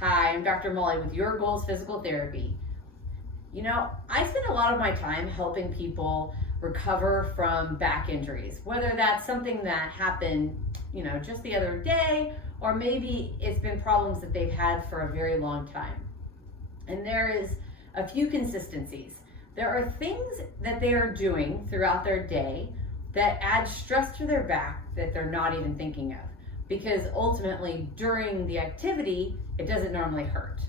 Hi, I'm Dr. Molly with Your Goals Physical Therapy. I spend a lot of my time helping people recover from back injuries, whether that's something that happened, just the other day, or maybe it's been problems that they've had for a very long time. And there is a few consistencies. There are things that they are doing throughout their day that add stress to their back that they're not even thinking of, because ultimately during the activity, it doesn't normally hurt.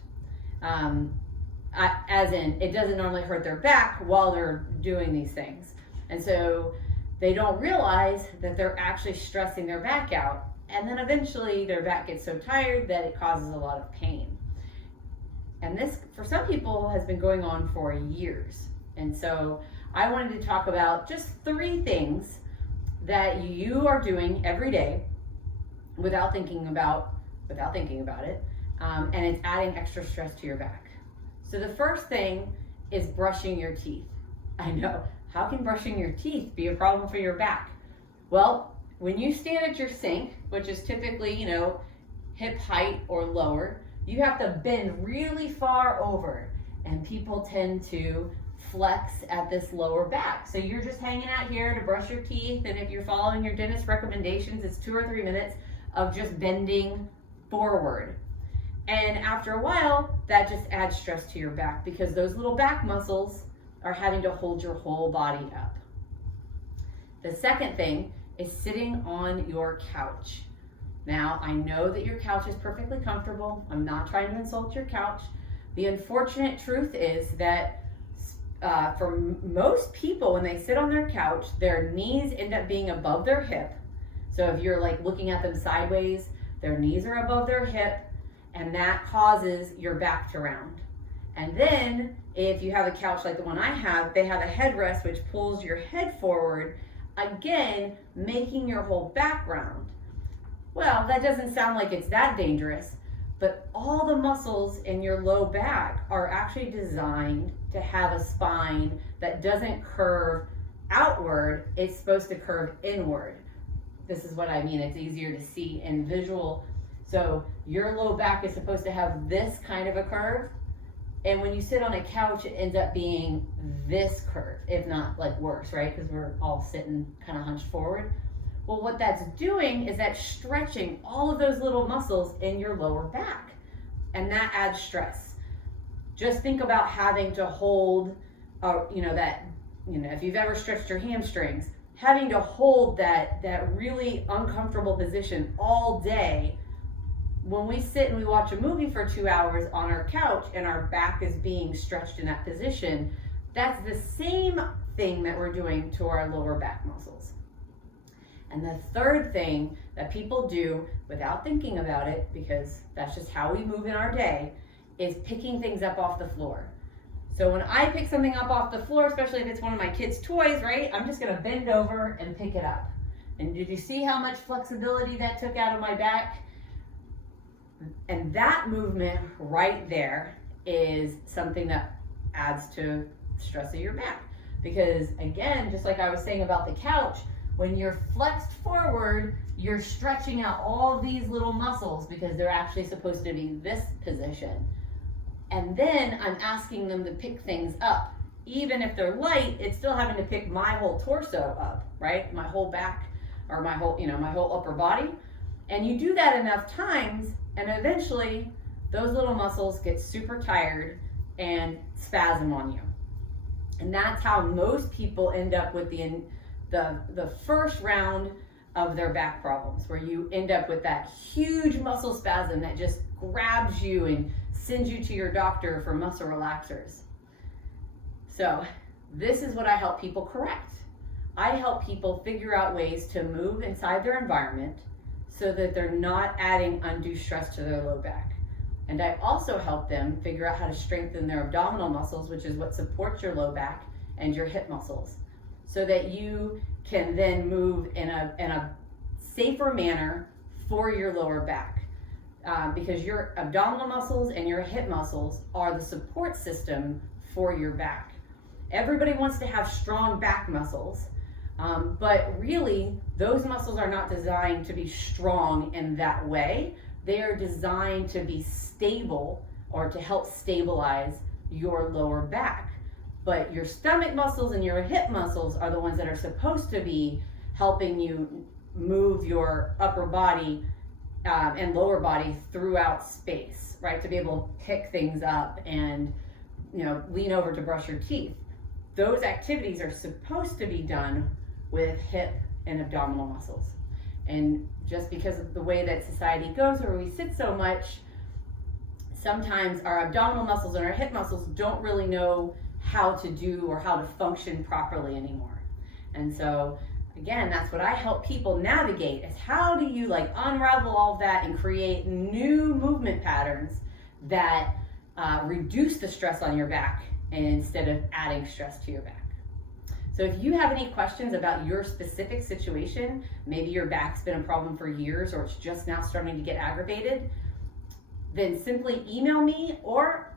As in, it doesn't normally hurt their back while they're doing these things. And so they don't realize that they're actually stressing their back out. And then eventually their back gets so tired that it causes a lot of pain. And this, for some people, has been going on for years. And so I wanted to talk about just 3 things that you are doing every day without thinking about it, and it's adding extra stress to your back. So the first thing is brushing your teeth. I know, how can brushing your teeth be a problem for your back? Well, when you stand at your sink, which is typically, hip height or lower, you have to bend really far over, and people tend to flex at this lower back. So you're just hanging out here to brush your teeth, and if you're following your dentist recommendations, it's 2 or 3 minutes of just bending forward. And after a while, that just adds stress to your back because those little back muscles are having to hold your whole body up. The second thing is sitting on your couch. Now, I know that your couch is perfectly comfortable. I'm not trying to insult your couch. The unfortunate truth is that for most people, when they sit on their couch, their knees end up being above their hip. So if you're like looking at them sideways, their knees are above their hip, and that causes your back to round. And then if you have a couch like the one I have, they have a headrest which pulls your head forward, again, making your whole back round. Well, that doesn't sound like it's that dangerous, but all the muscles in your low back are actually designed to have a spine that doesn't curve outward, it's supposed to curve inward. This is what I mean, it's easier to see in visual. So your low back is supposed to have this kind of a curve, and when you sit on a couch, it ends up being this curve, if not like worse, right? Because we're all sitting kind of hunched forward. Well, what that's doing is that's stretching all of those little muscles in your lower back, and that adds stress. Just think about having to hold, if you've ever stretched your hamstrings, having to hold that really uncomfortable position all day. When we sit and we watch a movie for 2 hours on our couch and our back is being stretched in that position, that's the same thing that we're doing to our lower back muscles. And the third thing that people do without thinking about it, because that's just how we move in our day, is picking things up off the floor. So when I pick something up off the floor, especially if it's one of my kids' toys, right, I'm just gonna bend over and pick it up. And did you see how much flexibility that took out of my back? And that movement right there is something that adds to stress of your back. Because again, just like I was saying about the couch, when you're flexed forward, you're stretching out all these little muscles because they're actually supposed to be this position. And then I'm asking them to pick things up. Even if they're light, it's still having to pick my whole torso up, right? My whole back, or my whole upper body. And you do that enough times, and eventually those little muscles get super tired and spasm on you. And that's how most people end up with the first round of their back problems, where you end up with that huge muscle spasm that just grabs you and sends you to your doctor for muscle relaxers. So this is what I help people correct. I help people figure out ways to move inside their environment so that they're not adding undue stress to their low back. And I also help them figure out how to strengthen their abdominal muscles, which is what supports your low back and your hip muscles, so that you can then move in a safer manner for your lower back. Because your abdominal muscles and your hip muscles are the support system for your back. Everybody wants to have strong back muscles, but really those muscles are not designed to be strong in that way. they are designed to be stable or to help stabilize your lower back. But your stomach muscles and your hip muscles are the ones that are supposed to be helping you move your upper body and lower body throughout space, right? To be able to pick things up and, lean over to brush your teeth. Those activities are supposed to be done with hip and abdominal muscles. And just because of the way that society goes, where we sit so much, sometimes our abdominal muscles and our hip muscles don't really know how to do or how to function properly anymore. And so again, that's what I help people navigate, is how do you unravel all of that and create new movement patterns that reduce the stress on your back instead of adding stress to your back. So if you have any questions about your specific situation, maybe your back's been a problem for years or it's just now starting to get aggravated, then simply email me or,